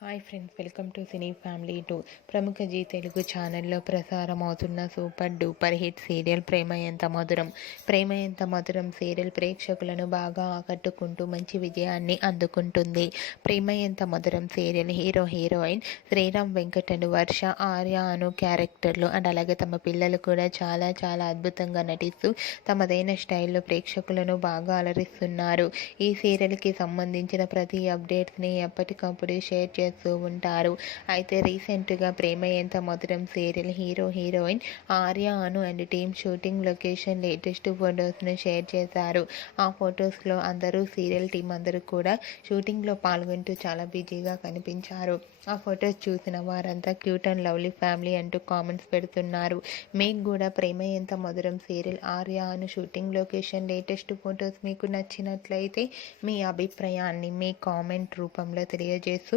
Hi friends welcome to cine family two ప్రముఖ G Telugu ఛానల్లో ప్రసారం అవుతున్న super duper hit serial Prema Entha Madhuram. Prema ఎంత Madhuram serial ప్రేక్షకులను బాగా ఆకట్టుకుంటూ మంచి విజయాన్ని అందుకుంటుంది. Prema Entha Madhuram serial hero heroine Sriram వెంకటను Varsha Arya Anu క్యారెక్టర్లు అండ్ అలాగే తమ పిల్లలు కూడా చాలా చాలా అద్భుతంగా నటిస్తూ తమదైన స్టైల్లో ప్రేక్షకులను బాగా అలరిస్తున్నారు. ఈ సీరియల్కి సంబంధించిన ప్రతి అప్డేట్స్ని ఎప్పటికప్పుడు షేర్ చేస్తూ ఉంటారు. అయితే రీసెంట్గా Prema Entha Madhuram serial hero heroine Arya Anu and team shooting location latest ఫొటోస్ను share చేశారు. ఆ ఫొటోస్లో అందరూ సీరియల్ టీం అందరూ కూడా షూటింగ్లో పాల్గొంటూ చాలా బిజీగా కనిపించారు. ఆ ఫొటోస్ చూసిన వారంతా క్యూట్ అండ్ లవ్లీ ఫ్యామిలీ అంటూ కామెంట్స్ పెడుతున్నారు. మీకు కూడా Prema Entha Madhuram serial Arya Anu shooting location latest photos మీకు నచ్చినట్లయితే మీ అభిప్రాయాన్ని మీ కామెంట్ రూపంలో తెలియజేస్తూ